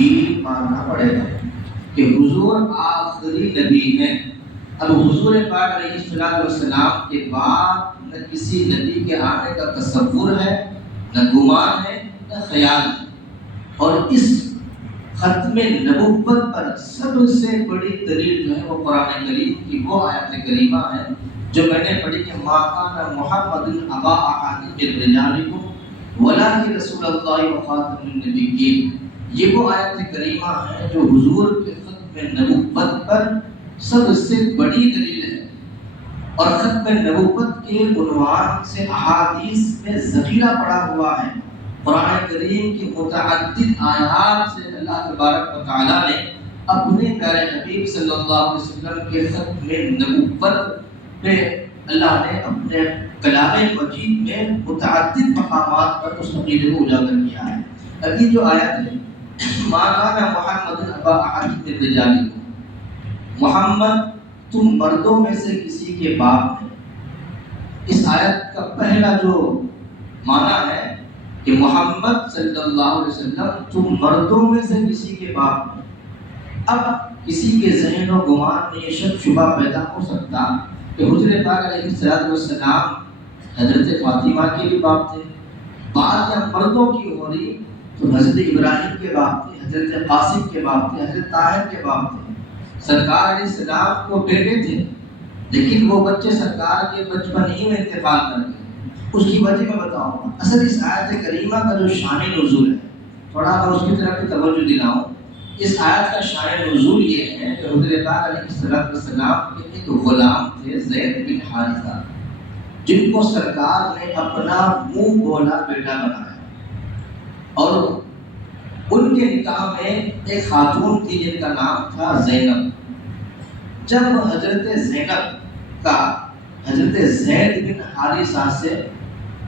ماننا پڑے گا کہ حضور آخری نبی ہیں۔ اب حضور پاک علیہ السلام کے بعد نہ کسی نبی کے آنے کا تصور ہے، نہ گمان ہے، نہ خیال ہے۔ اور اس ختم نبوت پر سب سے بڑی دلیل جو ہے وہ قرآن کریم کی وہ آیت کریمہ ہے جو میں نے پڑھی کہ ما کان محمد ابا احد من رجالکم ولکن رسول اللہ وخاتم النبیین۔ یہ وہ آیت کریمہ ہے جو حضور کے ختم نبوت پر سب سے بڑی دلیل ہے، اور ختم نبوت کے عنوان سے احادیث میں ذخیرہ پڑا ہوا ہے۔ قرآن کریم کی متعدد آیات سے اللہ تبارک و تعالیٰ نے اپنے پیارے حبیب صلی اللہ علیہ وسلم کے ختم نبوت پہ اللہ نے اپنے کلام مجید میں متعدد مقامات پر اس عقیدے کو اجاگر کیا ہے۔ اب یہ جو آیت ہے ما کان محمد ابا احد من رجالکم، محمد تم مردوں میں سے کسی کے باپ ہیں۔ اس آیت کا پہلا جو معنی ہے کہ محمد صلی اللہ علیہ وسلم تم مردوں میں سے کسی کے باپ ہیں۔ اب کسی کے ذہن و گمان میں یہ شک شبہ پیدا ہو سکتا کہ حضور پاک علیہ السلام حضرت فاطمہ کے بھی باپ تھے، بات یا مردوں کی ہو رہی تو حضرت ابراہیم کے باپ تھے، حضرت قاسم کے باپ تھے، حضرت طاہر کے باپ تھے۔ سرکار علیہ السلام کو بیٹے تھے، لیکن وہ بچے سرکار کے بچپن ہی میں انتقال کر گئے۔ اس کی وجہ میں بتاؤں گا۔ اصل اس آیت کریمہ کا جو شان نزول ہے، تھوڑا میں اس کی طرف توجہ دلاؤں۔ اس آیت کا شان نزول یہ ہے کہ حضور پاک علیہ السلام کے ایک غلام تھے زید بن حارثہ، جن کو سرکار نے اپنا منہ بولا بیٹا بنایا، اور ان کے نکاح میں ایک خاتون تھی جن کا نام تھا زینب۔ جب حضرت زینب کا حضرت زید بن حارثہ سے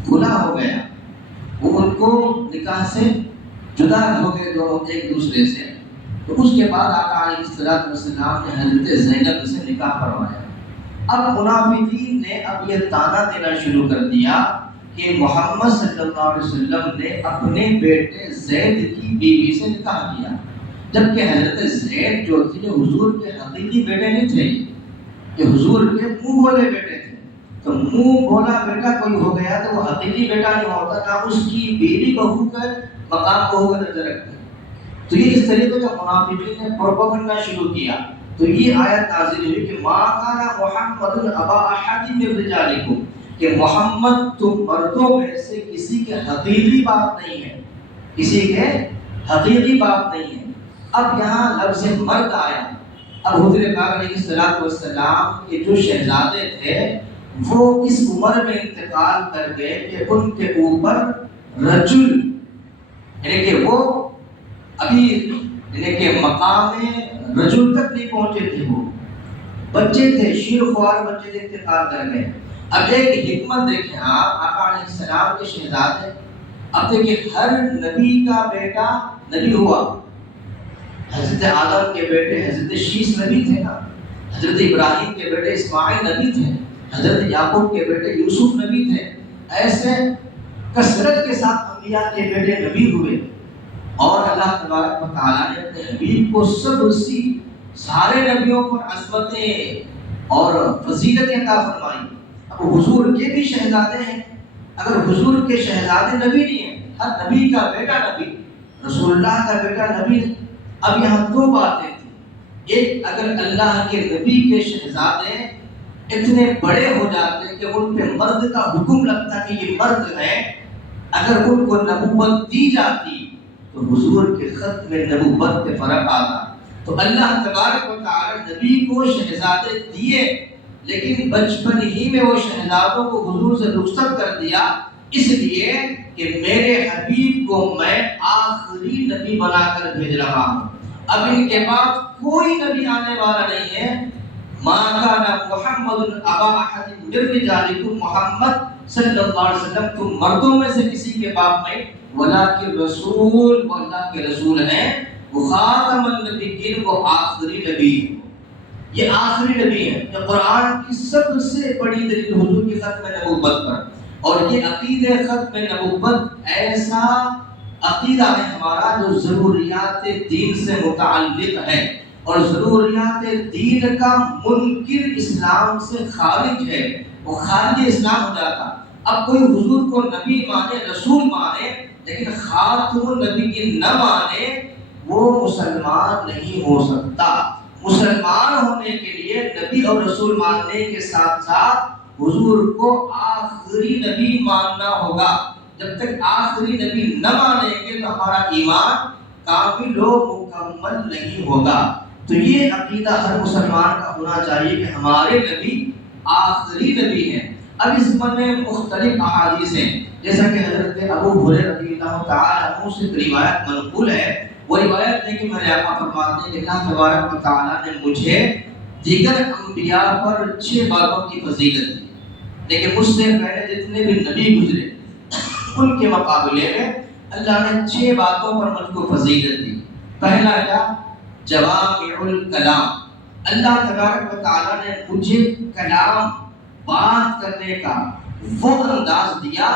کھلا ہو گیا، وہ ان کو نکاح سے جدا ہو گئے دونوں ایک دوسرے سے، تو اس کے بعد آقا علیہ السلام نے حضرت زینب سے نکاح پڑھوایا۔ اب منافقین نے اب یہ تانا دینا شروع کر دیا کہ محمد صلی اللہ علیہ وسلم نے اپنے بیٹے زید کی بیوی سے نکاح کیا، جبکہ حضرت زید جو تھے حضور کے حقیقی بیٹے نہیں تھے، یہ حضور کے منہ بولے بیٹے تھے۔ تو منہ بولا بیٹا کوئی ہو گیا تو وہ حقیقی بیٹا نہیں ہوتا، نہ اس کی بیوی بہو کا مقام بہو کا درجہ رکھتے۔ تو یہ اس طریقے کا منافقین نے پروپیگنڈا شروع کیا۔ تو یہ آیت نازل ہوئی کہ ما کان محمد ابا احد من رجالکم، کہ محمد تم مردوں میں سے کسی کے حقیقی باپ نہیں ہے، کسی کے حقیقی باپ نہیں ہے۔ اب یہاں لفظ مرد آیا۔ اب حضور پاک علیہ السلام کے جو شہزادے تھے وہ اس عمر میں انتقال کر گئے کہ ان کے اوپر رجل، یعنی کہ وہ ابھی یعنی کہ مقام رجل تک نہیں پہنچے تھے، وہ بچے تھے، شیر خوار بچے تھے، انتقال کر گئے۔ اب ایک حکمت دیکھیں آپ، آقا علیہ السلام کے شہزادے، اب دیکھیں ہر نبی کا بیٹا نبی ہوا۔ حضرت آدم کے بیٹے حضرت شیش نبی تھے نا، حضرت ابراہیم کے بیٹے اسماعیل نبی تھے، حضرت یعقوب کے بیٹے یوسف نبی تھے۔ ایسے کثرت کے ساتھ انبیاء کے بیٹے نبی ہوئے، اور اللہ تبارک و تعالیٰ نے اپنے حبیب کو سب سی سارے نبیوں پر عظمتیں اور فضیلتیں عطا فرمائی۔ اب حضور کے بھی شہزادے ہیں، اگر حضور کے شہزادے نبی نہیں ہیں، ہر نبی کا بیٹا نبی، رسول اللہ کا بیٹا نبی نہیں۔ اب یہاں دو باتیں تھیں، ایک اگر اللہ کے نبی کے شہزادے اتنے بڑے ہو جاتے کہ ان پہ مرد کا حکم لگتا کہ یہ مرد ہیں، اگر ان کو نبوت دی جاتی تو حضور کے ختم نبوت پہ فرق آتا۔ تو اللہ تبارک و تعالی نبی کو شہزادے دیے، لیکن بچپن ہی میں وہ شہزادوں کو حضور سے رخصت کر دیا، اس لیے کہ میرے حبیب کو میں آخری نبی بنا کر بھیج رہا ہوں، اب ان کے بعد کوئی نبی آنے والا نہیں ہے۔ ما کان محمد ابا احد من رجالکم، محمد صلی اللہ علیہ وسلم تم مردوں میں سے کسی کے باپ نہیں، ولکن رسول، وہ اللہ کے رسول ہیں، خاتم النبیین، وہ آخری نبی، یہ آخری نبی ہے۔ یہ قرآن کی سب سے بڑی دلیل حضور کی ختم نبوت پر، اور یہ عقیدہ ختم نبوت ایسا عقیدہ ہے ہمارا جو ضروریات دین سے متعلق ہے، اور ضروریات دین کا منکر اسلام سے خارج ہے وہ خارج اسلام ہو جاتا۔ اب کوئی حضور کو نبی مانے، رسول مانے، لیکن خاتم النبی کی نہ مانے، وہ مسلمان نہیں ہو سکتا۔ مسلمان ہونے کے لیے نبی اور رسول ماننے کے ساتھ ساتھ حضور کو آخری نبی ماننا ہوگا۔ جب تک آخری نبی نہ مانیں گے تو ہمارا ایمان کامل و مکمل نہیں ہوگا۔ تو یہ عقیدہ ہر مسلمان کا ہونا چاہیے کہ ہمارے نبی آخری نبی ہیں۔ اب اس میں مختلف احادیث ہیں، جیسا کہ حضرت ابو ہریرہ رضی اللہ تعالی عنہ سے روایت منقول ہے۔ وہ روایت ہے کہ میرے آقا فرماتے ہیں کہ اللہ تبارک و تعالی نے مجھے دیگر انبیاء پر 6 باتوں کی فضیلت دی، لیکن مجھ سے پہلے جتنے بھی نبی گزرے ان کے مقابلے میں اللہ نے 6 باتوں پر مجھ کو فضیلت دی۔ پہلا کیا؟ جوامع الکلام۔ اللہ تبارک و تعالی نے مجھے کلام بات کرنے کا وہ انداز دیا،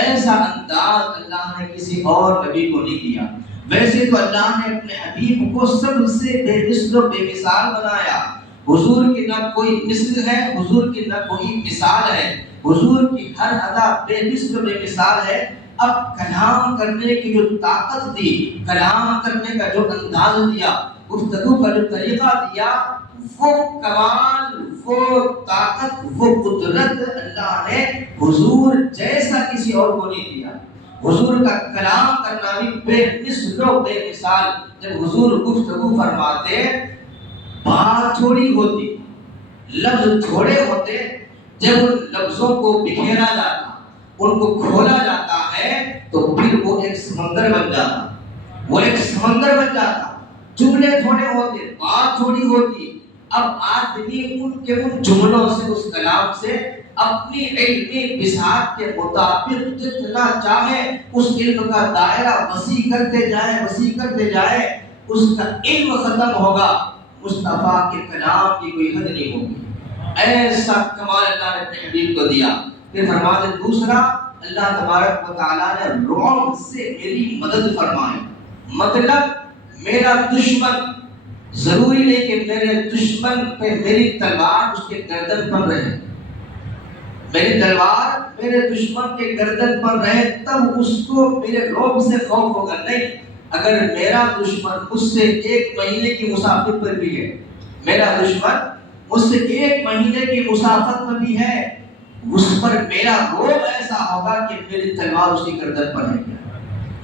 ایسا انداز اللہ نے کسی اور نبی کو نہیں دیا۔ ویسے تو اللہ نے اپنے حبیب کو سب سے بے مثل و بے مثال بنایا، حضور کی نہ کوئی مثل ہے، حضور کی نہ کوئی مثال ہے، حضور کی ہر ادا بے مثل و بے مثال ہے۔ اب کلام کرنے کی جو طاقت دی، کلام کرنے کا جو انداز دیا، گفتگو کا جو طریقہ دیا، وہ کمال، وہ طاقت، وہ قدرت اللہ نے حضور جیسا کسی اور کو نہیں دیا۔ حضور کا کلام کرنا بھی بے مثل و بے مثال۔ جب حضور گفتگو فرماتے، بات تھوڑی ہوتی، لفظ تھوڑے ہوتے، جب ان لفظوں کو بکھیرا جاتا، ان کو کھولا جاتا ہے تو پھر وہ ایک سمندر بن جاتا، وہ ایک سمندر بن جاتا۔ جملے تھوڑے ہوتے، بات تھوڑی ہوتی، اب آدمی ان جملوں سے، اس کلام سے اپنی علمی بساط کے مطابق جتنا چاہے اس علم کا دائرہ وسیع کرتے جائے، وسیع کرتے جائے، اس کا علم ختم ہوگا۔ مصطفیٰ کے کلام کی کوئی حد نہیں ہوگی۔ ایسا کمال اللہ نے اپنے حبیب کو دیا۔ پھر فرماتے دوسرا، اللہ تبارک و تعالیٰ نے رعب سے میری مدد فرمائی۔ مطلب میرا دشمن، ضروری نہیں کہ میرے دشمن پہ میری تلوار اس کے گردن پر رہے، میری تلوار میرے دشمن کے گردن پر رہے تب اس کو میرے رعب سے خوف ہوگا، نہیں۔ اگر میرا دشمن مجھ سے 1 مہینے کی مسافت پر بھی ہے، میرا دشمن مجھ سے 1 مہینے کی مسافت پر بھی ہے، اس پر میرا رعب ایسا ہوگا کہ میری تلوار اس کی گردن پر ہے۔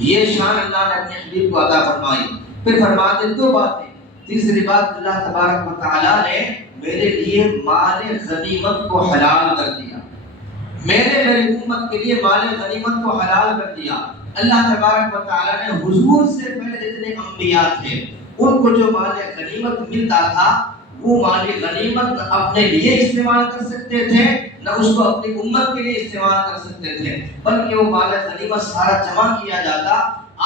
یہ شان اللہ نے اپنے حبیب کو عطا فرمائی۔ پھر فرماتے 2 باتیں۔ تیسری بات، اللہ تبارک و تعالیٰ نے میرے لیے مال غنیمت کو حلال کر دیا، میری امت کے لیے مال غنیمت کو حلال کر دیا۔ اللہ تبارک و تعالیٰ نے حضور سے پہلے جتنے انبیاء تھے ان کو جو مال غنیمت ملتا تھا، وہ مال غنیمت نہ اپنے لیے استعمال کر سکتے تھے، نہ اس کو اپنی امت کے لیے استعمال کر سکتے تھے، بلکہ وہ مال غنیمت سارا جمع کیا جاتا،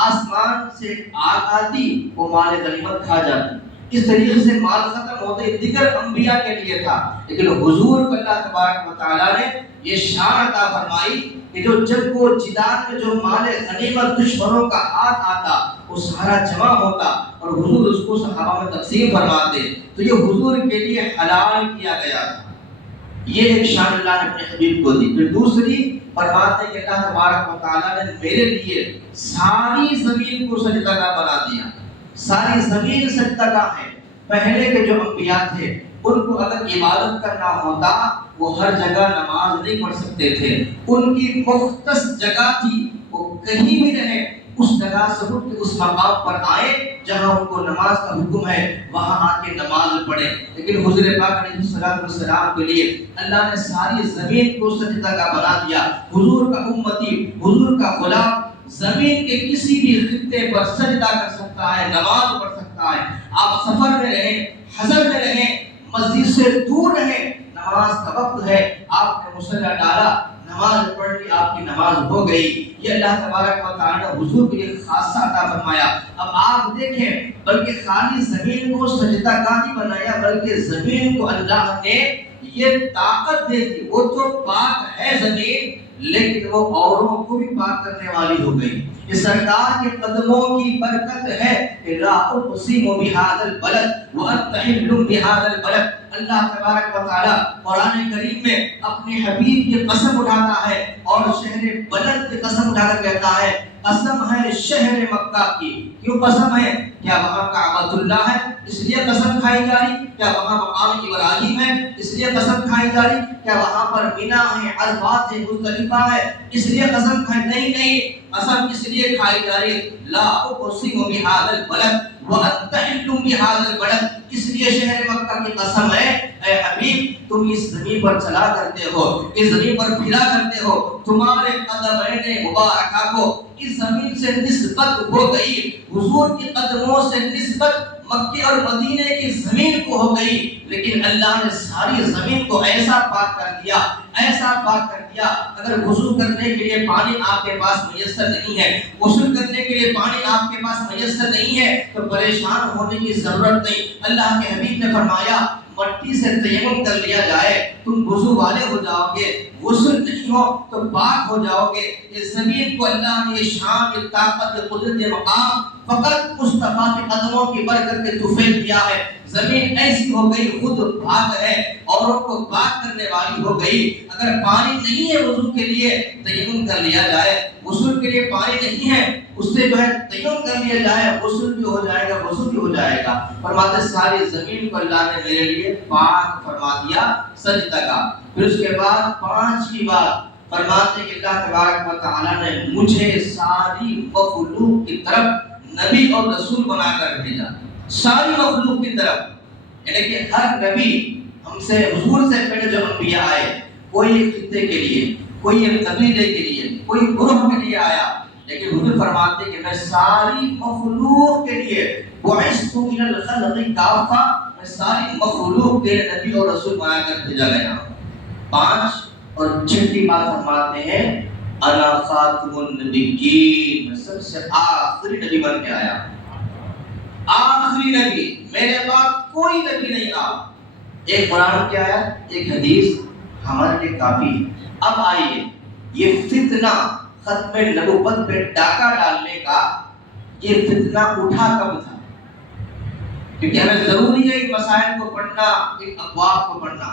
آسمان سے آگ آتی، وہ مال غنیمت کھا جاتی۔ اس طریقے سے مال ختم ہوتے دیگر انبیاء کے لیے تھا، لیکن حضور کو اللہ تبارک و تعالیٰ نے یہ شان عطا فرمائی کہ جب وہ جدال میں جو مال غنیمت دشمنوں کا ہاتھ آتا وہ سارا جمع ہوتا اور حضور اس کو صحابہ میں تقسیم فرماتے، تو یہ حضور کے لیے حلال کیا گیا تھا۔ یہ ایک شان اللہ نے اپنے حبیب کو دی۔ پھر دوسری فرماتے ہیں کہ اللہ تبارک و تعالیٰ نے میرے لیے ساری زمین کو سجدہ گاہ بنا دیا۔ ساری زمین سجدہ گاہ ہے۔ پہلے کے جو انبیاء تھے ان کو اگر عبادت کرنا ہوتا وہ ہر جگہ نماز نہیں پڑھ سکتے تھے، ان کی مختص جگہ تھی، وہ کہیں بھی رہے اس جگہ سے اٹھ کے اس مقام پر آئے جہاں ان کو نماز کا حکم ہے، وہاں آ کے نماز پڑھے۔ لیکن حضور پاک علیہ الصلوۃ والسلام کے لیے اللہ نے ساری زمین کو سجدہ گاہ بنا دیا۔ حضور کا امتی، حضور کا غلام زمین کے کسی بھی خطے پر سجدہ کر سکتا ہے، نماز پڑھ سکتا ہے۔ آپ سفر میں رہیں، حضر میں رہیں، مسجد سے دور رہیں، نماز کا وقت ہے، آپ نے مصلی ڈالا، نماز پڑھ لی، آپ کی نماز ہو گئی۔ یہ اللہ تبارک و تعالیٰ نے حضور کے لیے خاصہ عطا فرمایا۔ اب آپ دیکھیں، بلکہ خالی زمین کو سجدہ گاہ نہیں بنایا، بلکہ زمین کو اللہ نے یہ طاقت دے دی۔ وہ تو پاک ہے زمین، لیکن وہ اوروں کو بھی پاک کرنے والی ہو گئی۔ یہ سرکار کے قدموں کی برکت ہے کہ لا اقسم بہذا البلد وانت حل بہذا البلد۔ اللہ تبارک و تعالی قرآن کریم میں اپنے حبیب کی قسم اٹھاتا ہے اور شہر بلد کی قسم اٹھا کر کہتا ہے قسم ہے شہر مکہ کی۔ کیوں قسم ہے؟ کیا وہاں کعبۃ اللہ ہے اس لیے قسم کھائی جا رہی؟ کیا وہاں مقام ابراہیم ہے اس لیے قسم کھائی جا رہی؟ کیا وہاں پر مینا ہے، عرفات ہے، مزدلفہ ہے اس لیے قسم کھائی؟ نہیں، قسم اس لیے کھائی جا رہی لا اقسم بہذا البلد وانت حل بہذا البلد، اس لیے شہر مکہ کی قسم ہے اے حبیب تم اس زمین پر چلا کرتے ہو، اس زمین پر پھرا کرتے ہو، تمہارے قدمین مبارکہ کو اس زمین سے نسبت ہو گئی، حضور کے قدموں سے نسبت مکے اور مدینے کی زمین کو ہو گئی، لیکن اللہ نے ساری زمین کو ایسا پاک کر دیا، ایسا پاک کر دیا۔ اگر وضو کرنے کے لیے پانی آپ کے پاس میسر نہیں ہے، غسل کرنے کے لیے پانی آپ کے پاس میسر نہیں ہے تو پریشان ہونے کی ضرورت نہیں۔ اللہ کے حبیب نے فرمایا مٹی سے تیمم کر لیا جائے تم وضو والے ہو جاؤ گے، غسل نہیں ہو تو پاک ہو جاؤ گے۔ اس زمین کو اللہ نے شان، طاقت، قدرت، مقام فقط مصطفیٰ کے قدموں کی برکت کے توفیق دیا ہے۔ زمین ایسی ہو گئی خود پاک ہے، اوروں کو پاک کرنے والی ہو گئی۔ اگر پانی نہیں ہے وضو کے لیے تیمم کر لیا جائے، غسل کے لیے پانی نہیں ہے اس سے جو ہے تیمم کر لیا جائے، غسل بھی ہو جائے گا، وضو بھی ہو جائے گا۔ فرماتے ساری زمین کو اللہ نے میرے لیے پاک فرما دیا سجدہ کا۔ پھر اس کے بعد پانچویں بات فرماتے کہ اللہ تبارک و تعالی نے مجھے ساری مخلوق کی طرف نبی اور رسول بنا کر بھیجا، ساری مخلوق کی طرف، یعنی کہ ہر نبی ہم سے حضور سے پہلے جو انبیاء آئے، کوئی خطے کے لیے، کوئی قبیلے کے لیے، کوئی گروہ کے لیے آیا، لیکن حضور فرماتے کہ میں ساری مخلوق کے لیے بعثت الی الخلق کافہ، میں ساری مخلوق کے نبی اور رسول بنا کر بھیجا گیا۔ پانچ اور چھٹی بات فرماتے ہیں انا خاتم النبیین، میں سب سے آخری نبی بن کے آیا، آخری نبی، میرے بعد کوئی نبی نہیں آیا۔ ایک قرآن کی آیت، ایک حدیث ہمارے لیے کافی ہے۔ اب آئیے یہ فتنہ ختم نبوت پہ ڈاکہ ڈالنے کا یہ فتنہ اٹھا کب تھا؟ کیونکہ ہمیں ضروری ہے ان مسائل کو پڑھنا، ان ابواب کو پڑھنا۔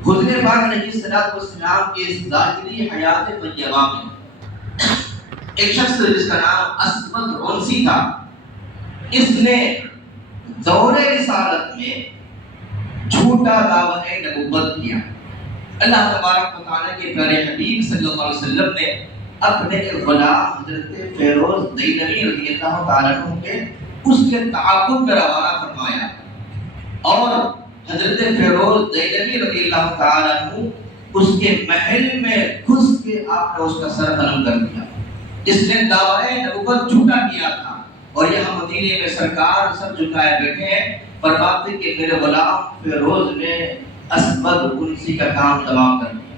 حضور پاک علیہ الصلوۃ والسلام کی اس ظاہری حیات طیبہ میں ایک شخص جس کا نام اسود عنسی تھا، اس نے دور رسالت میں جھوٹا دعوی نبوت کیا۔ اللہ تبارک و تعالیٰ کے پیارے حبیب صلی اللہ علیہ وسلم نے اپنے ایک غلام حضرت فیروز دینوی رضی اللہ تعالیٰ عنہ کے اس کے تعاقب میں روانہ فرمایا، اور حضرت فیروز دینوی رضی اللہ تعالیٰ عنہ اس کے محل میں گھس کے آپ نے اس کا سر قلم کر دیا۔ اس نے دعوی نبوت جھوٹا کیا تھا، اور یہاں مدینے میں سرکار سر جھکائے بیٹھے ہیں، فرماتے کہ میرے غلام فیروز نے اسود عنسی کا کام تمام کر دیا۔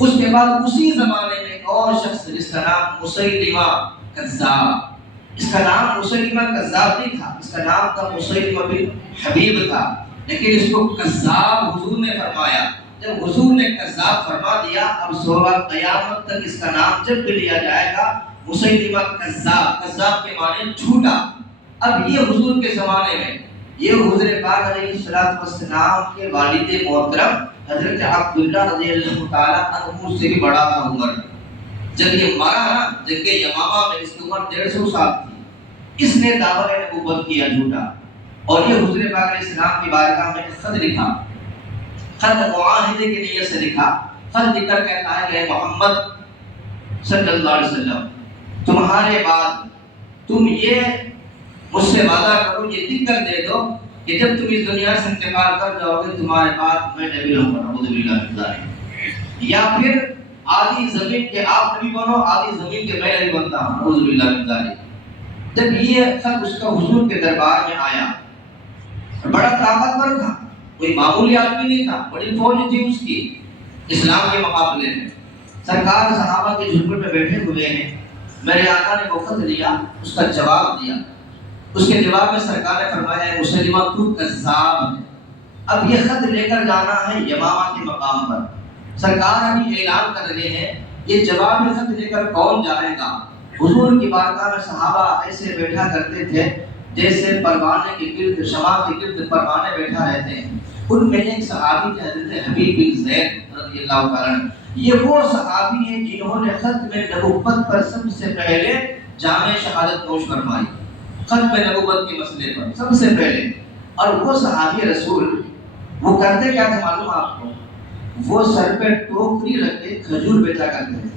اس کے بعد اسی زمانے میں ایک اور شخص جس کا نام مسیلمہ کذاب، اس کا نام مسیلمہ کذاب نہیں تھا، اس کا نام تھا مسیلمہ بن حبیب تھا، لیکن اس کو کذاب حضور نے فرمایا۔ جب حضور نے کذاب فرما دیا، اب صبح قیامت تک اس کا نام جب بھی لیا جائے گا مسیلمہ کذاب، کذاب کے معنی جھوٹا۔ اب یہ حضور کے زمانے میں، یہ حضور پاک علیہ الصلوۃ والسلام کے والد محترم حضرت عبداللہ رضی اللہ تعالیٰ عنہ سے بھی بڑا تھا عمر۔ جب یہ مرا نا جنگ یمامہ میں، اس کی عمر 150 سال تھی، اس نے دعوی نبوت کیا جھوٹا، اور یہ حضور پاک علیہ السلام کی بارگاہ میں خط لکھا، خط معاہدے کے نیت سے لکھا، خط لکھ کر کہتا ہے کہ محمد صلی اللہ علیہ وسلم تمہارے بعد تم یہ مجھ سے وعدہ کرو، یہ لکھ کر دے دو کہ جب تم اس دنیا سے انتقال کر جاؤ گے تمہارے بعد میں نبی رہوں گا، نعوذ باللہ من ذلک، یا پھر آدھی زمین کے آپ نبی بنو، آدھی زمین کے میں نبی بنتا ہوں، نعوذ باللہ من ذلک۔ جب یہ خط اس کا حضور کے دربار میں آیا، بڑا طاقتور تھا، کوئی معمولی آدمی نہیں تھا، بڑی فوج تھی اس کی اسلام کے مقابلے میں۔ سرکار صحابہ کے جھنڈ میں بیٹھے ہوئے ہیں، میرے آقا نے وہ خط لیا، اس کا جواب دیا، اس کے جواب میں سرکار نے فرمایا ہے مسلمہ تو کذاب ہے، اب یہ خط لے کر جانا ہے یمامہ کے مقام پر، سرکار ابھی اعلان کر رہے ہیں یہ جواب خط لے کر کون جائے گا. حضور کی بارگاہ میں صحابہ ایسے بیٹھا کرتے تھے جیسے پروانے کے گرد، شمع کے گرد پروانے بیٹھا رہتے ہیں. ان میں ایک صحابی تھے حضرت حبیب بن زید رضی اللہ تعالیٰ عنہ. یہ وہ صحابی ہیں جنہوں نے ختم نبوت پر سب سے پہلے جامع شہادت نوش فرمائی، ختم نبوت کے مسئلے پر سب سے پہلے. اور وہ صحابی رسول وہ کرتے کیا تھے معلوم آپ کو؟ وہ سر پہ ٹوکری رکھ کے کھجور بیچا کرتے تھے.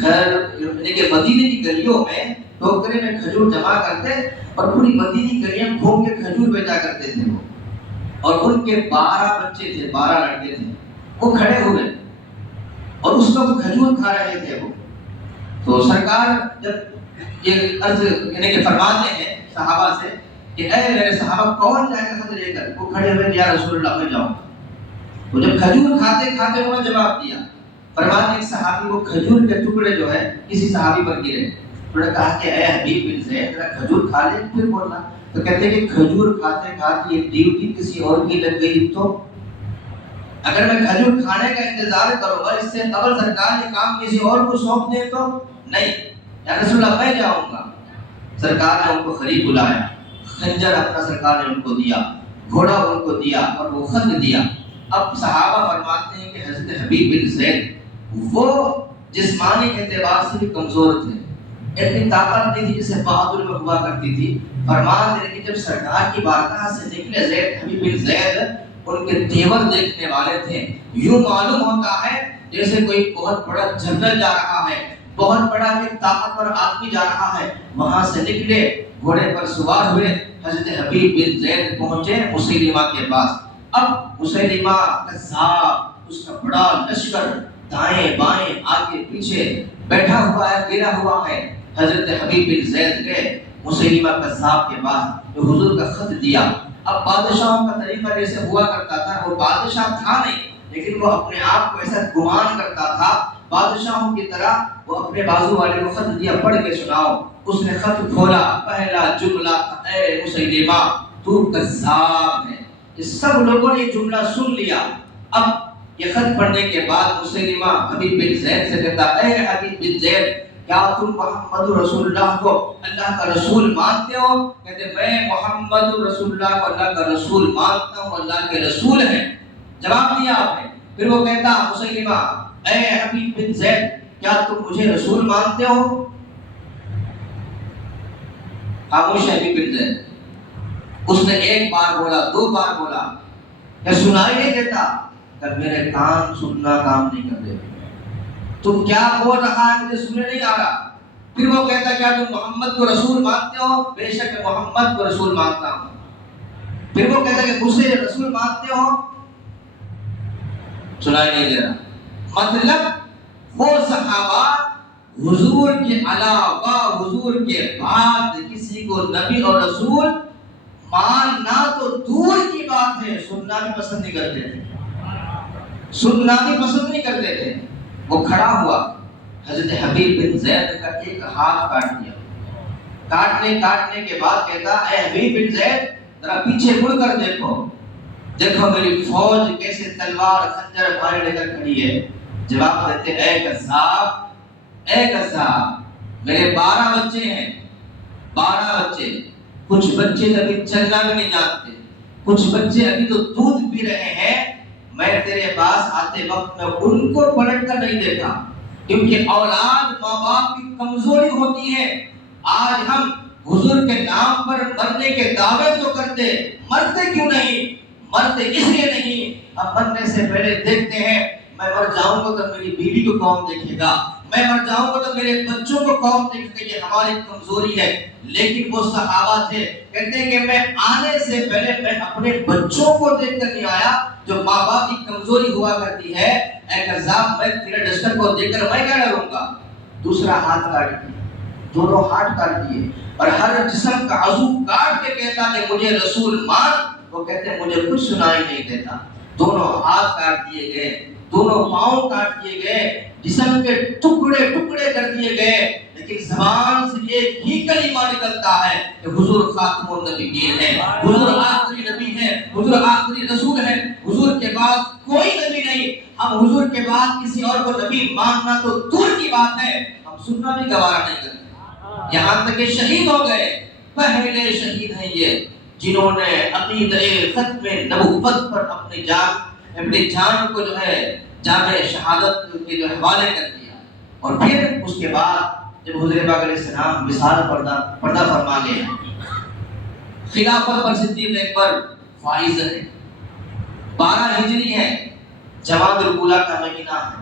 گھر یعنی کہ مدینے کی گلیوں میں ٹوکرے میں کھجور جمع کرتے اور پوری مدینے کی گلیاں گھوم کے کھجور بیچا کرتے تھے وہ. اور ان کے 12 بچے تھے، 12 لڑکے تھے. وہ کھڑے ہوئے اور اس وقت کھجور کھا رہے تھے وہ. تو سرکار جب یہ عرض یعنی کہ فرماتے ہیں صحابہ سے کہ اے میرے صحابہ کون جائے گا خط لے کر؟ وہ کھڑے ہوئے یا رسول اللہ میں جاؤں. تو جب کھجور کھاتے کھاتے انہوں نے جواب دیا. فرماتے ایک صحابی وہ کھجور کے ٹکڑے جو ہے کسی صحابی پر گرے. انہوں نے کہا کہ اے حبیب بن زید ذرا کھجور کھا لے پھر بولنا. تو کہتے ہیں کہ کھجور کھاتے کھاتے یہ ڈیوٹی کسی اور کی لگ گئی تو اگر میں کھجور کھانے کا انتظار کروں گا اس سے قبل سرکار یہ کام کسی اور کو سونپ دے تو نہیں، یا رسول اللہ میں جاؤں گا. سرکار نے ان کو قریب بلایا، خنجر اپنا سرکار نے ان کو دیا، گھوڑا ان کو دیا اور وہ خط دیا. اب صحابہ فرماتے ہیں کہ حضرت حبیب بن زید وہ جسمانی اعتبار سے بھی کمزور تھے، اتنی طاقت نہیں تھی جسے بہادر میں ہوا کرتی تھی. فرماتے ہیں کہ جب سرکار کی بارگاہ سے نکلے زید حبیب بن زید ان کے تیور دیکھنے والے تھے. یوں معلوم ہوتا ہے جیسے کوئی بہت بڑا جنرل جا رہا ہے، بہت بڑا ایک طاقتور آدمی جا رہا ہے. وہاں سے نکلے، گھوڑے پر سوار ہوئے، حضرت حبیب بن زید پہنچے مسیلمہ کے پاس. اب مسیلمہ کذاب، اس کا بڑا لشکر دائیں بائیں آگے پیچھے بیٹھا ہوا ہے، گرا ہوا ہے. حضرت حبیب بن زید گئے مسیلمہ کذاب کے پاس جو حضور کا خط دیا. اب بادشاہوں کا طریقہ جیسے ہوا کرتا تھا، وہ بادشاہ تھا نہیں لیکن وہ اپنے آپ کو ایسا گمان کرتا تھا بادشاہوں کی طرح. وہ اپنے بازو والے کو خط دیا، پڑھ کے سناؤ. اس نے خط کھولا، پہلا جملہ تھا اے مسیلمہ تو کذاب ہے. سب لوگوں نے یہ جملہ سن لیا. اب یہ خط پڑھنے کے بعد مسیلمہ حبیب بن زید سے کہتا اے حبیب بن زید کیا تم محمد رسول اللہ کو اللہ کا رسول مانتے ہو؟ کہتے میں محمد رسول اللہ کو اللہ کا رسول مانتا ہوں، اللہ کے رسول ہیں. جواب دیا آپ نے. پھر وہ کہتا مسیلمہ اے حبیب بن زید کیا تم مجھے رسول مانتے ہو؟ خاموش ہے حبیب بن زید. اس نے ایک بار بولا، 2 بار بولا، کیا سنائی نہیں دیتا؟ کہ میرے کان سننا کام نہیں کرتے، تم کیا بول رہا ہے مجھے سننے نہیں آ رہا. پھر وہ کہتا کیا تم محمد کو رسول مانتے ہو؟ بے شک میں محمد کو رسول مانتا ہوں. پھر وہ کہتا کہ مجھے رسول مانتے ہو؟ سنائی نہیں دے رہا. مطلب وہ صحابہ حضور کے علاوہ حضور کے بعد کسی کو نبی اور رسول ماننا تو دور کی بات ہے سننا بھی پسند نہیں کرتے تھے، سننا بھی پسند نہیں کرتے تھے. وہ کھڑا ہوا، حضرت حبیب بن زید کا ایک ہاتھ کاٹ دیا. کاٹنے کے بعد کہتا اے حبیب بن زید ذرا پیچھے مڑ کر دیکھو، دیکھو میری فوج کیسے تلوار خنجر بھارے لے کر کھڑی ہے. جواب دیتے اے کذاب، اے کذاب میرے 12 بچے ہیں، 12 بچے. کچھ بچے ابھی چلنا بھی نہیں جانتے، کچھ بچے ابھی تو دودھ پی رہے ہیں. میں تیرے پاس آتے وقت میں ان کو پلٹ کر نہیں دیکھا، کیونکہ اولاد ماں باپ کی کمزوری ہوتی ہے. آج ہم حضور کے نام پر مرنے کے دعوے تو کرتے، مرتے کیوں نہیں؟ مرتے اس لیے نہیں، ہم مرنے سے پہلے دیکھتے ہیں میں مر جاؤں گا تو میری بیوی کو کون دیکھے گا، میں مر جاؤں گا تو میرے بچوں کو کون دیکھے گا. یہ ہماری کمزوری ہے. لیکن وہ صحابہ تھے کہتے ہیں کہ میں آنے سے پہلے میں اپنے بچوں کو دیکھ کر نہیں آیا جو ماں باپ کی کمزوری ہوا کرتی ہے. اے کذاب میں تیرے لشکر کو دیکھ کر میں کیا ڈروں گا. دوسرا ہاتھ کاٹ دیا، دونوں ہاتھ کاٹ دیے اور ہر جسم کا عضو کاٹ کے کہتا کہ مجھے رسول مان. وہ کہتے ہیں مجھے کچھ سنائی نہیں دیتا. دونوں ہاتھ کاٹ دیے گئے، دونوں پاؤں کاٹ دیے گئے، جسم کے ٹکڑے ٹکڑے کر دیے گئے. لیکن زبان سے ایک ہی کلمہ نکلتا ہے کہ حضور خاتم النبیین ہے، حضور آخری نبی ہے، حضور آخری رسول ہے. حضور کے بعد کوئی نبی نہیں، ہم حضور کے بعد کسی اور کو نبی ماننا تو دور کی بات ہے، ہم سننا بھی گوارا نہیں کرتے، یہاں تک کہ شہید ہو گئے، پہلے شہید ہیں یہ جنہوں نے عقیدہ ختم نبوت پر اپنی جان کو جو ہے جامع شہادت کے جو حوالے کر دیا، اور پھر اس کے بعد جب حضور پاک علیہ السلام وصال پردہ فرما گئے، خلافت پر صدیق اکبر فائز ہے، 12 ہجری ہے، جمادی الاولیٰ کا مہینہ ہے۔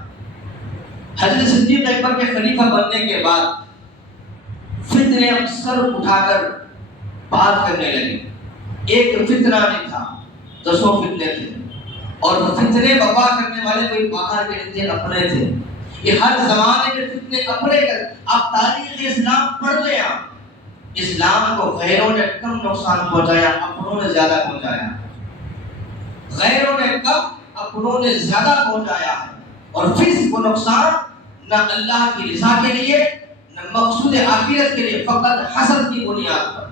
حضرت صدیق اکبر کے خلیفہ بننے کے بعد فتنے سر اٹھا کر بات کرنے لگے، ایک فتنہ نہیں تھا، 10 فتنے تھے، اور فتنے وبا کرنے والے کوئی باہر کے تھے، اپنے تھے، یہ ہر زمانے کے فتنے اپنے کر۔ آپ تاریخ اسلام پڑھ لیں، اسلام کو غیروں نے کم نقصان پہنچایا، اپنوں نے زیادہ پہنچایا، غیروں نے کم، اپنوں نے زیادہ پہنچایا، اور پھر وہ نقصان نہ اللہ کی رضا کے لیے نہ مقصود آخرت کے لیے، فقط حسد کی بنیاد پر،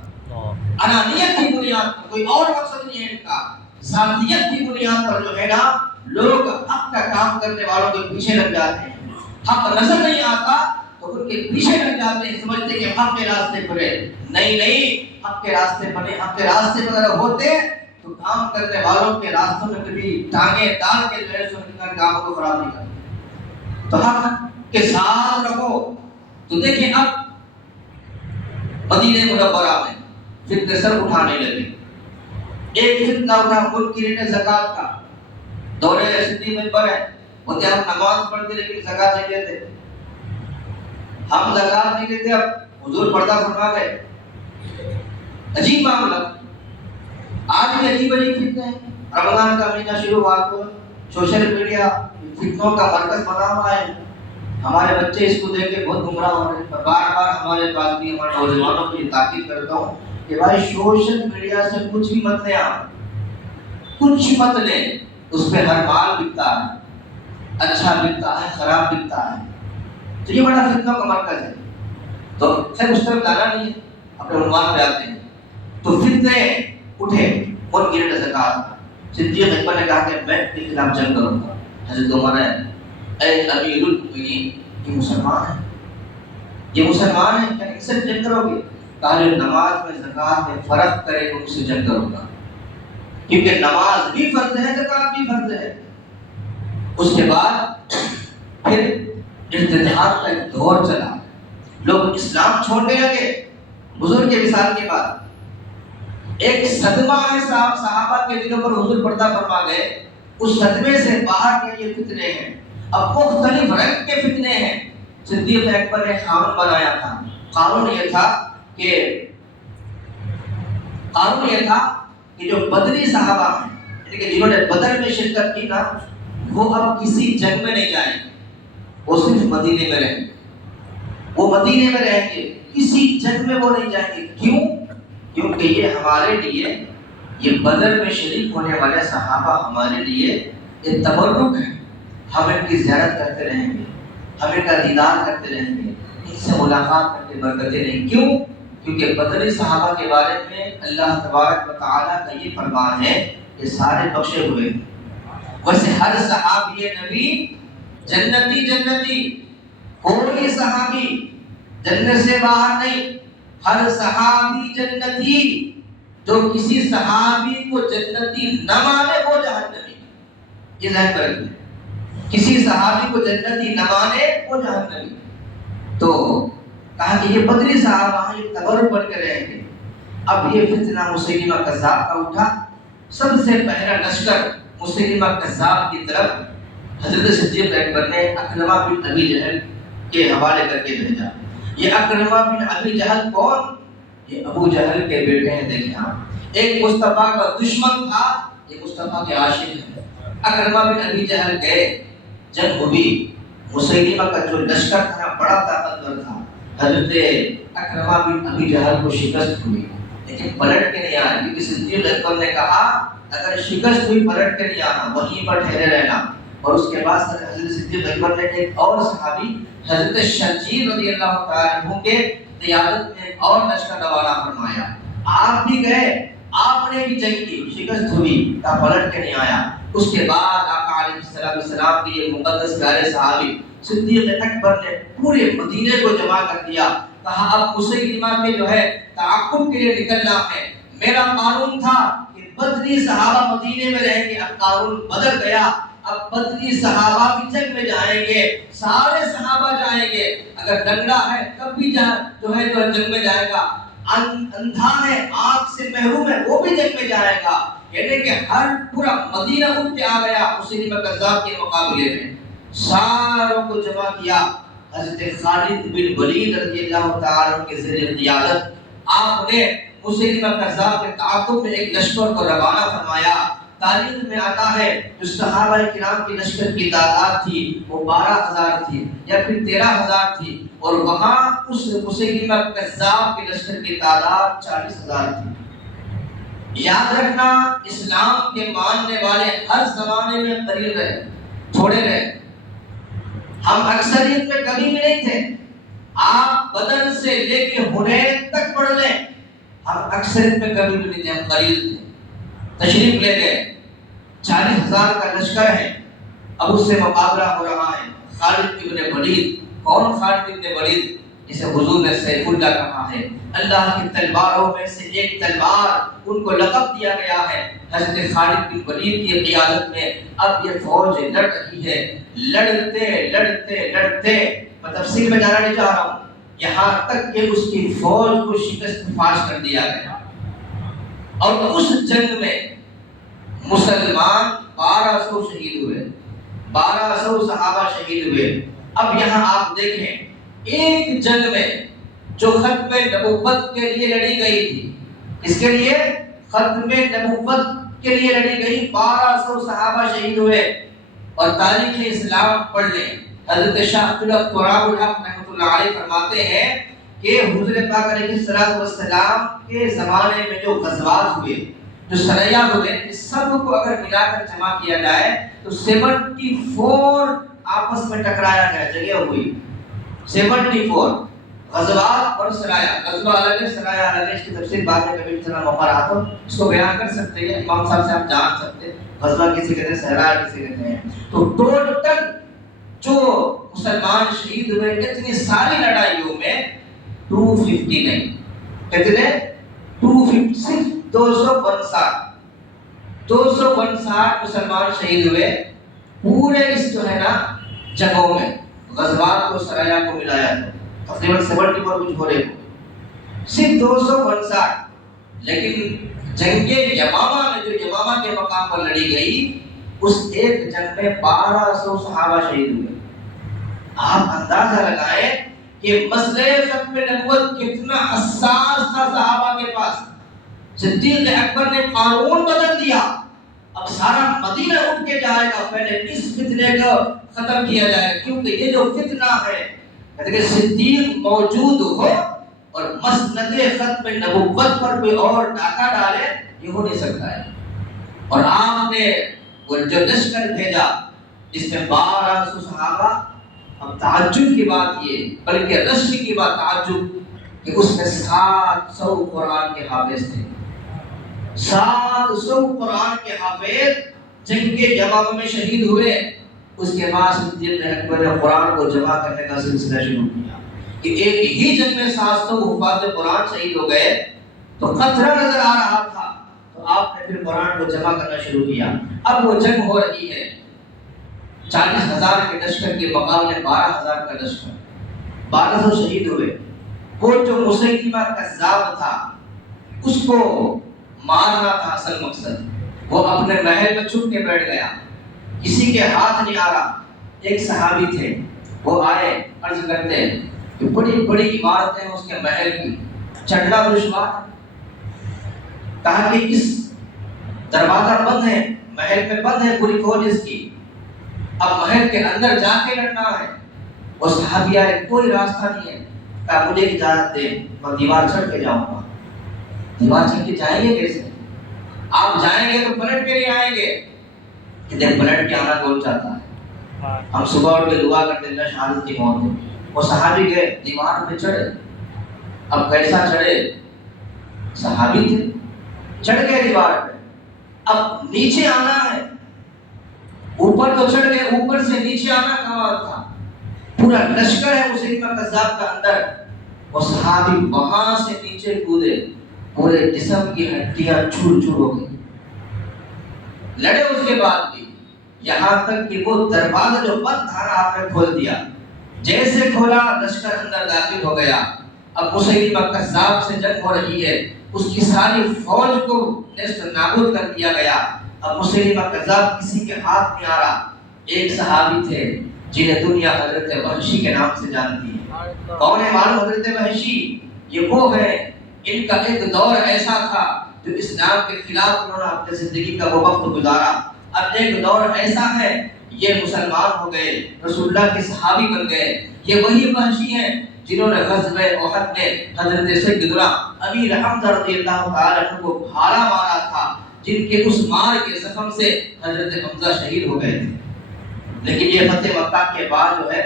انانیت کی بنیاد پر، کوئی اور مقصد نہیں ہے ان کا، ذاتیت کی بنیاد پر جو ہے نا لوگ حق کا کام کرنے والوں کے پیچھے لگ جاتے ہیں، حق نظر نہیں آتا تو ان کے پیچھے لگ جاتے ہیں، سمجھتے کہ حق کے راستے پر ہے، نہیں حق کے راستے پر نہیں، حق کے راستے پر اگر ہوتے تو کام کرنے والوں کے راستوں میں کبھی ٹانگیں ڈال کے جو ہے سن کاموں کو خراب نہیں کرتے، تو حق کے ساتھ رہو۔ تو دیکھیں اب مدینہ منورہ میں فتنے سر اٹھانے لگے، ایک فتنہ اٹھا منکرین زکوٰۃ کا، دور صدیق اکبر ہے، بولتے ہم نماز پڑھتے لیکن زکوٰۃ نہیں دیتے، ہم زکوٰۃ نہیں دیتے، اب حضور پردہ فرما گئے، عجیب معاملہ، آج بھی عجیب فتنے ہیں، رمضان کا مہینہ شروع ہوا تو سوشل میڈیا فتنوں کا مرکز بنا ہوا ہے، ہمارے بچے اس کو دیکھ کے بہت گمراہ ہو رہے ہیں، بار بار ہمارے پاس بھی ہمارے نوجوانوں کو یہ تاکید کرتا ہوں کہ بھائی سوشل میڈیا سے کچھ بھی مت لیں، آپ کچھ مت لیں، اس پہ ہر مال بکتا ہے، اچھا بکتا ہے، خراب بکتا ہے، تو یہ بڑا فتنوں کا مرکز ہے، تو خیر اس طرف جانا نہیں ہے، اپنے عنوان پہ آتے ہیں۔ تو فتنے اٹھے اور گرے زکوٰۃ، صدیق اکبر نے کہا کہ میں کے خلاف جنگ کروں گا، حضرت عمر ہے اے امیر المؤمنین، یہ مسلمان ہیں، یہ مسلمان ہیں، کیا ان سے جنگ کرو گے؟ کہا جو نماز میں زکوٰۃ میں فرق کرے ان سے جنگ کروں گا، کیونکہ نماز بھی فرض ہے، زکوٰۃ بھی فرض ہے۔ اس کے بعد پھر ارتداد کا ایک دور چلا، لوگ اسلام چھوڑنے لگے حضور کے وصال کے بعد، ایک صدمہ ہے صحابہ کے دلوں پر، حضور پردہ فرما گئے، اس صدمے سے باہر کے یہ فتنے ہیں، اب مختلف رنگ کے فتنے ہیں۔ صدیق اکبر نے قانون بنایا تھا، قانون یہ تھا کہ جو بدری صحابہ ہیں، یعنی کہ جنہوں نے بدر میں شرکت کی نا، وہ اب کسی جنگ میں نہیں جائیں گے، وہ صرف مدینے میں رہیں گے، وہ مدینے میں رہیں گے، کسی جنگ میں وہ نہیں جائیں گے۔ کیوں؟ کیونکہ یہ ہمارے لیے، یہ بدر میں شریک ہونے والے صحابہ ہمارے لیے یہ تبرک ہے، ہم ان کی زیارت کرتے رہیں گے، ہم ان کا دیدار کرتے رہیں گے، ان سے ملاقات کر کے برکتیں لیں۔ کیوں؟ کیونکہ بدری صحابہ کے بارے میں اللہ تبارک و تعالیٰ کا یہ فرمان ہے کہ سارے بخشے ہوئے ہیں۔ ویسے ہر صحابی نبی جنتی، کوئی صحابی جنت سے باہر نہیں، ہر صحابی جنتی، جو کسی صحابی کو جنتی نہ مانے وہ جہنمی، یہ ذہن میں رکھیں، کسی صحابی کو جنتی نہ مانے وہ جہنمی۔ تو کہا کہ یہ بدری صحابہ ہیں، یہ تبرک بن کے رہیں گے۔ اب یہ فتنہ مسیلمہ کذاب کا اٹھا، سب سے پہلا لشکر مسیلمہ کذاب کی طرف حضرت صدیق اکبر نے اکرمہ بن ابی جہل کے حوالے کر کے بھیجا۔ یہ اکرمہ بن ابی جہل کون؟ یہ ابو جہل کے بیٹے ہیں، دیکھیں آپ، ایک مصطفیٰ کا دشمن تھا، یہ مصطفیٰ کے عاشق ہیں۔ اکرمہ بن ابی جہل گئے، جنگ ہوئی، مسیلمہ کا جو لشکر تھا بڑا طاقتور تھا، حضرت اکرمہ بن ابی جہل کو شکست ہوئی، لیکن پلٹ کے نہیں آئی، کیونکہ صدیق اکبر نے کہا اگر شکست ہوئی پلٹ کے نہیں آنا، وہیں پر ٹھہرے رہنا۔ اور اس کے بعد حضرت صدیق اکبر نے ایک اور صحابی حضرت شرجیل رضی اللہ تعالیٰ عنہ کے قیادت میں ایک اور لشکر روانہ فرمایا، آپ بھی گئے، آپ نے بھی جنگ کی، شکست ہوئی، تا پلٹ کے نہیں آیا۔ اس کے بعد آقا علیہ السلام کی یہ مقدس پیارے صحابی صدیق اکبر نے پورے مدینے کو جمع کر دیا. کہا اب مسیلمہ کے جو ہے تعاقب کے لیے نکلنا ہے. میرا قانون تھا کہ بدری صحابہ مدینے میں رہیں گے، اب قانون بدل گیا. اب بدری صحابہ بھی جنگ میں جائیں گے، سارے صحابہ جائیں گے. اگر لنگڑا ہے تب بھی جو ہے جنگ میں جائے گا، اندھا ہے آنکھ سے محروم ہے وہ بھی جنگ میں جائے گا. یعنی کہ ہر پورا مدینہ اٹھ کے آ گیا مسیلمہ کذاب کے مقابلے میں. ساروں کو جمع کیا. حضرت خالد بن ولید رضی اللہ تعالیٰ عنہ کے زیر قیادت آپ نے مسیلمہ کذاب کے تعاقب میں ایک لشکر کو روانہ فرمایا. تاریخ میں آتا ہے جو صحابہ کرام کی لشکر کی تعداد تھی وہ 12,000 تھی یا پھر 13,000 تھی، اور وہاں اس مسیلمہ کذاب کے لشکر کی تعداد 40,000 تھی. یاد رکھنا اسلام کے ماننے والے ہر زمانے میں قلیل رہے، تھوڑے رہے. ہم اکثریت میں کبھی بھی نہیں تھے. آپ بدر سے لے کے حنین تک پڑھ لیں، ہم اکثریت میں کبھی بھی نہیں تھے، ہم قلیل تھے. تشریف لے گئے، 40,000 کا لشکر ہے. اب اس سے مقابلہ ہو رہا ہے خالد ابن ولید. کون خالد ابن ولید؟ جسے حضور نے سیف اللہ کہا ہے. اللہ کی تلواروں میں سے ایک تلوار ان کو لقب دیا گیا ہے. حضرت خالد بن ولید کی قیادت میں اب یہ فوج لڑ رہی ہے. لڑتے لڑتے لڑتے میں تفصیل میں جانا نہیں چاہ رہا ہوں، یہاں تک کہ اس کی فوج کو شکست فاش کر دیا گیا. اور اس جنگ میں مسلمان 1200 شہید ہوئے، 1200 صحابہ شہید ہوئے. اب یہاں آپ دیکھیں ایک جنگ میں جو ختم نبوت کے لیے لڑی گئی تھی، اس کے لیے ختم نبوت کے لیے لڑی گئی، 1200 صحابہ شہید ہوئے. اور تاریخ اسلام پڑھ لیں، حضرت شاہ قرآن الحق رحمۃ اللہ علیہ فرماتے ہیں کہ حضور پاک علیہ السلام کے زمانے میں جو غزوات ہوئے، جو سریا ہوئے، اس سب کو اگر ملا کر جمع کیا جائے تو 74 آپس میں ٹکرایا گیا، جگہ ہوئی. 74 غزوات اور سرایا. غزوہ الگ ہے، سرایا الگ ہے. اس کی تفصیل بعد میں کبھی اتنا موقع رہا تو اس کو بیان کر سکتے ہیں، امام صاحب سے آپ جان سکتے ہیں غزوہ کسی کہتے ہیں، صحرا کسی کہتے ہیں. تو ٹوٹل جو مسلمان شہید ہوئے اتنی ساری لڑائیوں میں 259، کتنے؟ 250، صرف 259 مسلمان شہید ہوئے پورے اس جو ہے نا جنگوں میں. غزوات کو سرایا کو ملایا تو تقریباً 70 پر کچھ ہو رہے ہو، صرف 259. لیکن جنگ یمامہ میں جو یمامہ کے مقام پر لڑی گئی، اس ایک جنگ میں 1200 صحابہ شہید ہوئے. آپ اندازہ لگائیں کہ مسئلہ ختم نبوت کتنا حساس تھا صحابہ کے پاس. صدیق اکبر نے قانون بدل دیا، اب سارا مدینہ اٹھ کے جائے گا، پہلے اس فتنے کو ختم کیا جائے، کیونکہ یہ جو فتنہ ہے کہ صدیق موجود ہو اور مسند ختم نبوت پر کوئی اور ڈاکہ ڈالے، یہ ہو نہیں سکتا ہے. اور آپ نے وہ جو لشکر بھیجا جس میں 1200 صحابہ. اب تعجب کی بات یہ، بلکہ رشک کی بات تعجب، کہ اس میں 700 قرآن کے حافظ تھے. 700 قرآن کے حافظ جنگ کے یمامہ میں شہید ہوئے. اس کے بعد صدیق اکبر نے قرآن کو جمع کرنے کا سلسلہ شروع کیا کہ ایک ہی جنگ میں 700 حفاظ قرآن شہید ہو گئے تو خطرہ نظر آ رہا تھا. تو آپ نے پھر قرآن کو جمع کرنا شروع کیا. اب وہ جنگ ہو رہی ہے، 40,000 کے لشکر کے مقابلے 12,000 کا لشکر، 1200 شہید ہوئے. وہ جو مسیلمہ کذاب تھا اس کو مارنا تھا اصل مقصد. وہ اپنے محل میں چھپ کے بیٹھ گیا، کسی کے ہاتھ نہیں آ رہا. ایک صحابی تھے، وہ آئے عرض کرتے کہ بڑی بڑی عمارتیں اس کے محل کی، چڑھنا دشوار. کہا کہ اس دروازہ بند ہے، محل میں بند ہے پوری فوج اس کی، اب محل کے اندر جا کے لڑنا ہے. وہ صحابی آئے، کوئی راستہ نہیں ہے. کہا مجھے اجازت دے، میں دیوار چڑھ کے جاؤں گا. دیوار چڑھ کے جائیں گے کیسے؟ آپ جائیں گے تو پلٹ کے نہیں آئیں گے. کہ پلٹ کے آنا کون چاہتا ہے؟ ہم صبح اٹھ کے دعا کرتے اللہ شہادت کی موت ہو. وہ صحابی گئے، دیوار پہ چڑھے. اب کیسا چڑھے؟ صحابی تھے، چڑھ گئے دیوار پہ. اب نیچے آنا ہے اوپر تو چڑھ گئے، اوپر سے نیچے آنا کمال تھا، پورا لشکر ہے مسیلمہ کذاب کا اندر، اور صحابی وہاں سے نیچے کودے، پورے جسم کی ہڈیاں چور چور ہو گئی، لڑے اس کے بعد بھی، یہاں تک کہ وہ دروازہ جو بند تھا نا آپ نے کھول دیا، جیسے کھولا لشکر اندر داخل ہو گیا۔ اب مسیلمہ کذاب سے جنگ ہو رہی ہے، اس کی ساری فوج کو نیست نابود کر دیا گیا۔ اب مسیلمہ کذاب کسی کے ہاتھ نہیں آ رہا۔ ایک صحابی تھے جنہیں دنیا حضرت وحشی کے نام سے جانتی ہے۔ کون ہے معلوم؟ حضرت وحشی، یہ وہ ہے، ان کا ایک دور ایسا تھا جو اسلام کے خلاف انہوں نے اپنی زندگی کا وہ وقت گزارا۔ اب ایک دور ایسا ہے، یہ مسلمان ہو گئے، رسول اللہ کے صحابی بن گئے۔ یہ وہی وحشی ہیں جنہوں نے غزوہ احد میں حضرت سیدنا امیر حمزہ رضی اللہ تعالی عنہ کو بھالا مارا تھا، جن کے اس مار کے زخم سے حضرت حمزہ شہید ہو گئے تھے۔ لیکن یہ فتح مکہ کے بعد جو ہے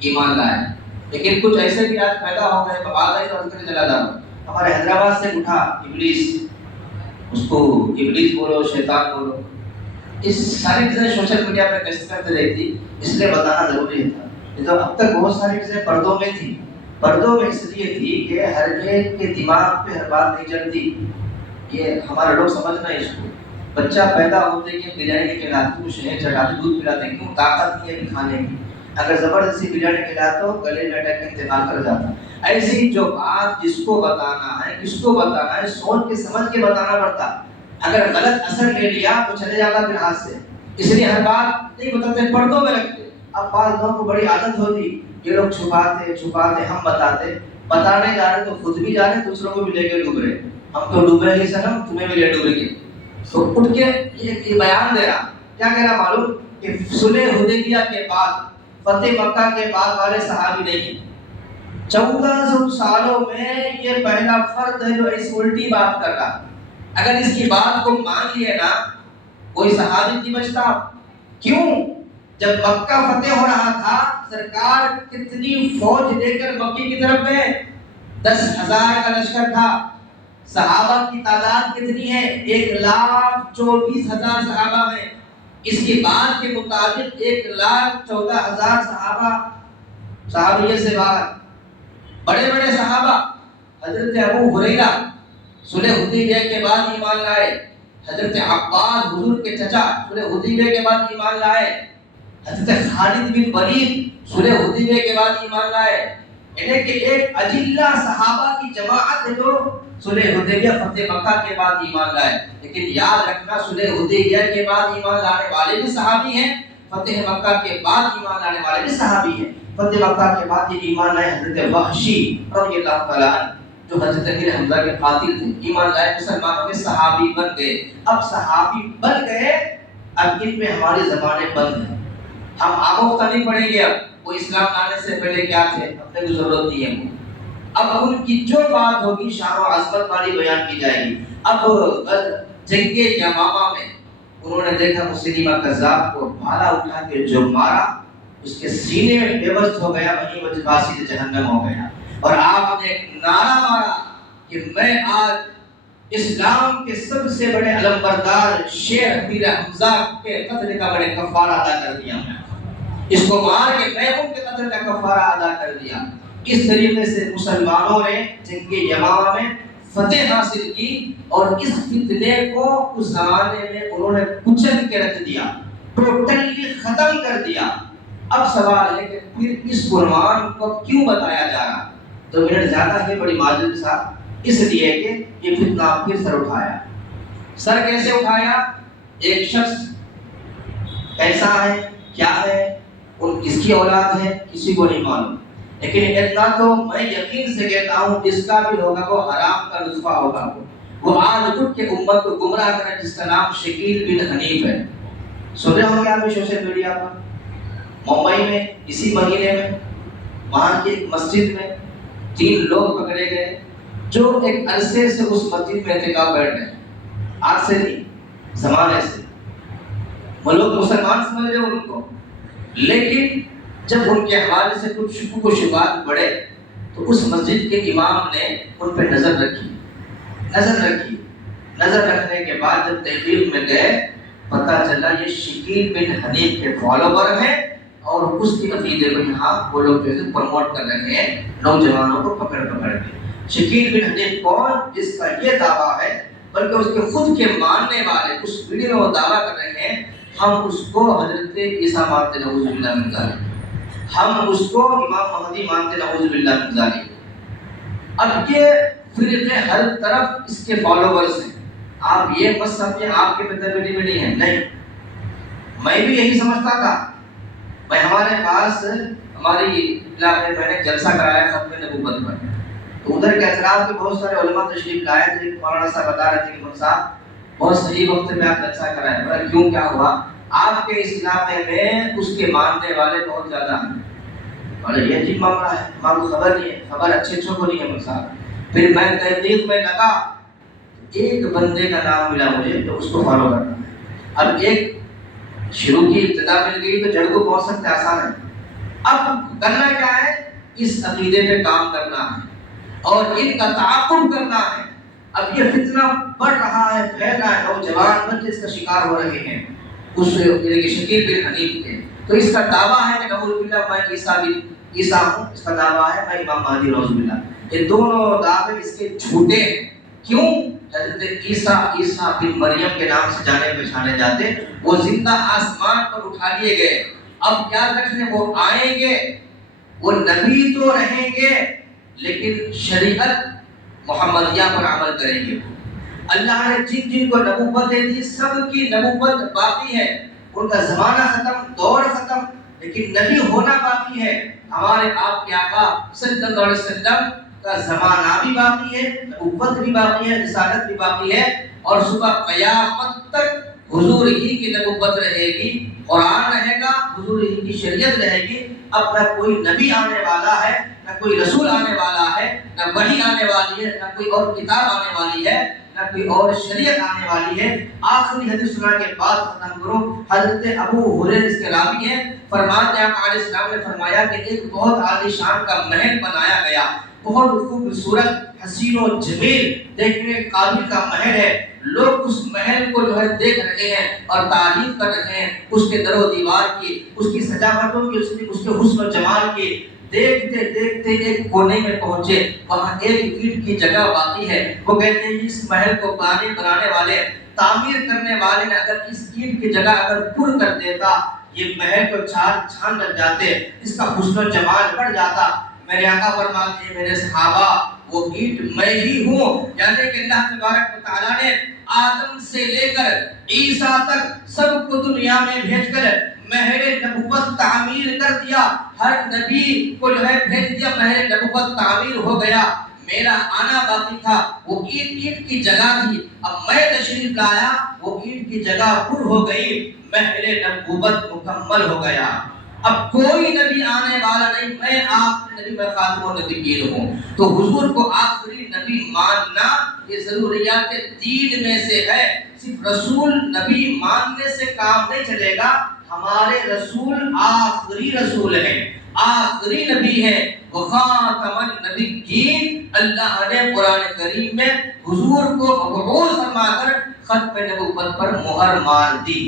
ایمان لائے۔ لیکن کچھ ایسے بھی آج پیدا ہو گئے، بات ہے تو کرنے چلا جا رہا ہوں۔ ہمارے حیدرآباد سے اٹھا ابلیس، اس کو ابلیس بولو، شیطان بولو، اس ساری چیزیں سوشل میڈیا پہ کیسے کرتے رہتی، اس لیے بتانا ضروری تھا۔ یہ تو اب تک بہت ساری چیزیں پردوں میں تھی، پردوں میں اس لیے تھی کہ ہر ایک کے دماغ پہ ہر بات نہیں چلتی۔ یہ ہمارے لوگ سمجھنا ہے اس کو۔ بچہ پیدا ہوتے کہ بریانی کھلاتے، شہد چڑھاتے، دودھ پلاتے، کیوں؟ طاقت نہیں ہے کھانے کی۔ اگر زبردستی بریانی کھلاتے ہو گلے میں اٹک کے انتقال کر جاتا۔ ایسی جو بات جس کو بتانا ہے، کس کو بتانا ہے، سوچ کے سمجھ کے بتانا پڑتا۔ اگر غلط اثر لے لیا تو چلے جاتا پھر ہاتھ سے، اس لیے ہر بات نہیں بتاتے، پردوں میں رکھتے۔ اب بعض لوگوں کو بڑی عادت ہوتی، یہ لوگ چھپاتے چھپاتے، ہم بتاتے، بتانے جا رہے تو خود بھی جا رہے، دوسروں کو بھی لے کے ڈوب رہے۔ ہم تو ڈوبے ہی سنم، تمہیں بھی لے ڈوبے گے۔ تو اٹھ کے یہ بیان دے رہا، کیا کہہ رہا معلوم؟ کہ صلح حدیبیہ کے بعد، فتح مکہ کے بعد والے صحابی نہیں، 1400 سالوں میں یہ پہلا فرد ہے جو اس الٹی بات کر رہا۔ اگر اس کی بات کو مان لیے نا، کوئی صحابی نہیں بچتا۔ کیوں؟ جب مکہ فتح ہو رہا تھا، سرکار کتنی فوج لے کر مکے کی طرف گئے؟ 10,000 کا لشکر تھا۔ صحابہ کی تعداد کتنی ہے؟ 1,24,000 صحابہ ہیں۔ اس کی بات کے مطابق 1,14,000 صحابیہ سے باہر، بڑے بڑے صحابہ، حضرت ابو ہریرہ صلح حدیبیہ کے بعد ایمان لائے، حضرت عباس حضور کے چچا صلح حدیبیہ کے بعد ایمان لائے، حضرت خالد بن ولید صلح حدیبیہ کے بعد ایمان لائے۔ یعنی کہ ایک اجلہ صحابہ کی جماعت ہے جو صلح حدیبیہ فتح مکہ کے بعد ایمان لائے۔ لیکن یاد رکھنا، صلح حدیبیہ کے بعد ایمان لانے والے بھی صحابی ہیں، فتح مکہ کے بعد ایمان لانے والے بھی صحابی ہیں۔ فتح مکہ کے بعد یہ ایمان لائے حضرت وحشی رضی اللہ تعالیٰ عنہ، جو حضرت امیر حمزہ کے قاتل تھے، ایمان لائے، مسلمانوں کے صحابی بن گئے۔ اب صحابی بن گئے، اب ان پہ ہماری زبانیں بند ہیں، ہم آموختہ نہیں پڑھیں گے۔ اب وہ اسلام لانے سے پہلے کیا تھے، اپنے کو ضرورت نہیں ہے۔ اب ان کی جو بات ہوگی شان و عظمت والی بیان کی جائے گی۔ اب جنگ یمامہ میں انہوں نے دیکھا مسیلمہ کذاب کو بھالا اٹھا کے جو مارا، اس کے سینے میں بے بس ہو گیا، وہیں وہ باسی جہنم ہو گیا۔ اور آپ نے ایک نعرہ مارا کہ میں آج اسلام کے سب سے بڑے علمبردار شیر امیر حمزہ کے قتل کا میں نے کفارہ ادا کر دیا، اس کو مار کے میں ان کے قتل کا کفارہ ادا کر دیا۔ اس طریقے سے مسلمانوں نے جنگ یمامہ میں فتح حاصل کی، اور اس فتنے کو اس زمانے میں انہوں نے کچل کے رکھ دیا، ٹوٹلی ختم کر دیا۔ اب سوال ہے کہ پھر اس قرآن کو کیوں بتایا جا رہا؟ 2 منٹ زیادہ ہے بڑی معذرت کے ساتھ، اس لیے کہ یہ فتنہ پھر سر اٹھایا۔ سر کیسے اٹھایا؟ ایک شخص کیسا ہے، کیا ہے، کس کی اولاد ہے، کسی کو نہیں معلوم، لیکن اتنا تو میں یقین سے کہتا ہوں جس کا بھی ہوگا وہ حرام کا نطفہ ہوگا۔ وہ آج اٹھ کے امت کو گمراہ کرے، جس کا نام شکیل بن حنیف ہے۔ سنے ہوں گے آپ سوشل میڈیا پر، ممبئی میں اسی مہینے میں وہاں کی ایک مسجد میں 3 لوگ پکڑے گئے جو ایک عرصے سے اس مسجد میں اعتکاف بیٹھ گئے، آج سے نہیں، زمانے سے۔ وہ لوگ مسلمان سمجھ رہے ان کو، لیکن جب ان کے حوالے سے کچھ شکوک و شبہات بڑھے تو اس مسجد کے امام نے ان پہ نظر رکھی۔ نظر رکھنے کے بعد جب تحقیق میں گئے پتہ چلا یہ شکیل بن حنیف کے فالوور ہیں اور اس کے عقیدے کو یہاں وہ لوگ جیسے پروموٹ کر رہے ہیں نوجوانوں کو پکڑ کے۔ شکیل بن حنیف کون؟ جس کا یہ دعویٰ ہے، بلکہ اس کے خود کے ماننے والے اس ویڈیو میں وہ دعویٰ کر رہے ہیں ہم اس کو حضرت عیسیٰ مانتے نعوذ باللہ من ذالک، ہم اس کو امام مہدی مانتے نعوذ باللہ من ذالک۔ اب یہ فرقے ہر طرف اس کے فالوورز ہیں۔ آپ یہ مت سمجھیں آپ کے پتہ بیٹی بیٹی ہیں، نہیں، میں بھی یہی سمجھتا تھا۔ میں ہمارے پاس ہماری علاقے میں نے جلسہ کرایا ختم نبوت پر، تو ادھر کے اطراف کے بہت سارے علماء تشریف لائے تھے۔ مولانا صاحب بتا رہے تھے کہ صاحب بہت صحیح وقت میں آپ جلسہ کرائے۔ بولا کیوں، کیا ہوا؟ آپ کے اس علاقے میں اس کے ماننے والے بہت زیادہ ہیں۔ بولا یہ عجیب معاملہ ہے، ہمارے کو خبر نہیں ہے، خبر اچھے کو نہیں ہے صاحب۔ پھر میں تحقیق میں لگا، ایک بندے کا نام ملا مجھے تو اس کو فالو کرنا ہے۔ اب ایک شروع کی ابتدا مل گئی تو جڑ کو پہنچ سکتے آسان ہے۔ اب کرنا کیا ہے؟ اس عقیدے پہ کام کرنا ہے اور ان کا تعاقب کرنا ہے۔ اب یہ فتنہ بڑھ رہا ہے، پھیل رہا ہے، نوجوان بچے اس کا شکار ہو رہے ہیں اس شکیل بن حنیف کے۔ تو اس کا دعویٰ ہے کہ نعوذ باللہ میں عیسیٰ ہوں، اس کا دعویٰ ہے میں امام مہدی نعوذ باللہ۔ یہ دونوں دعوے اس کے جھوٹے ہیں۔ کیوں؟ حضرت عیسیٰ بن مریم کے نام سے جانے پہچانے جاتے، وہ زندہ آسمان پر اٹھا لیے گئے۔ اب یاد رکھنے وہ آئیں گے، وہ نبی تو رہیں گے لیکن شریعت محمدیہ پر عمل کریں گے۔ اللہ نے جن جن کو نبوت دی سب کی نبوت باقی ہے، ان کا زمانہ ختم، دور ختم، لیکن نبی ہونا باقی ہے۔ ہمارے آپ کے آقا صلی اللہ علیہ وسلم کا زمانہ بھی باقی ہے، نبوت بھی باقی ہے، رسالت بھی باقی ہے، اور صبح قیامت تک حضور ہی کی نبوت رہے گی، قرآن رہے گا، حضور ہی کی شریعت رہے گی۔ اب نہ کوئی نبی آنے والا ہے، نہ کوئی رسول آنے والا ہے، نہ وحی آنے والی ہے، نہ کوئی اور کتاب آنے والی ہے، نہ کوئی اور شریعت آنے والی ہے۔ آخری حدیث سنا کے بعد ختم کرو۔ حضرت ابو ہریرہ اس کے راوی ہیں، فرماتے ہیں آقا علیہ السلام نے فرمایا کہ ایک بہت عالی شان کا محل بنایا گیا، بہت خوبصورت، حسین و جمیل، دیکھنے قابل کا محل ہے۔ لوگ اس محل کو جو ہے دیکھ رہے ہیں اور تعریف کر رہے ہیں، اس کے در و دیوار کی، اس کی سجاوٹوں کی، اس کے حسن و جمال کی۔ دیکھتے دیکھتے ایک کونے میں پہنچے، وہاں ایک اینٹ کی جگہ باقی ہے۔ وہ کہتے ہیں اس محل کو بنانے والے، تعمیر کرنے والے نے اگر اس اینٹ کی جگہ اگر پر کر دیتا، یہ محل کو چار چھان لگ جاتے، اس کا حسن و جمال بڑھ جاتا۔ میرے آقا فرماتے ہیں میرے صحابہ وہ اینٹ میں ہی ہوں، یعنی کہ اللہ تبارک و تعالیٰ نے آدم سے لے کر عیسیٰ تک سب کو دنیا میں بھیج کر مہر نبوت تعمیر کر دیا۔ ہر نبی کو جو ہے بھیج دیا، مہر نبوت تعمیر ہو گیا۔ میرا آنا باقی تھا، وہ اینٹ کی جگہ تھی، اب میں تشریف لایا، وہ اینٹ کی جگہ پر ہو گئی، مہر نبوت مکمل ہو گیا۔ اب کوئی نبی آنے والا نہیں، میں آخری نبی، میں خاتم النبیین ہوں۔ تو حضور کو آخری نبی ماننا یہ ضروریات دین میں سے ہے۔ صرف رسول نبی ماننے سے کام نہیں چلے گا، ہمارے رسول آخری رسول ہیں، آخری نبی ہے، وخاتم النبیین۔ اللہ نے قرآن کریم میں حضور کو مبعوث فرما کر ختم نبوت پر مہر مار دی۔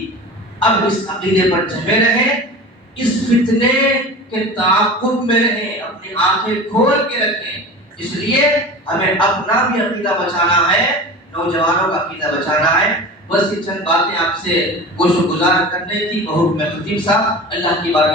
اب اس عقیدے پر جمے رہیں، اس فتنے کے تعاقب میں رہیں، اپنی آنکھیں کھول کے رکھیں۔ اس لیے ہمیں اپنا بھی عقیدہ بچانا ہے، نوجوانوں کا عقیدہ بچانا ہے۔ بس یہ چند باتیں آپ سے گوش گزار کرنے تھی بہت میں خطیب صاحب، اللہ کی بارگاہ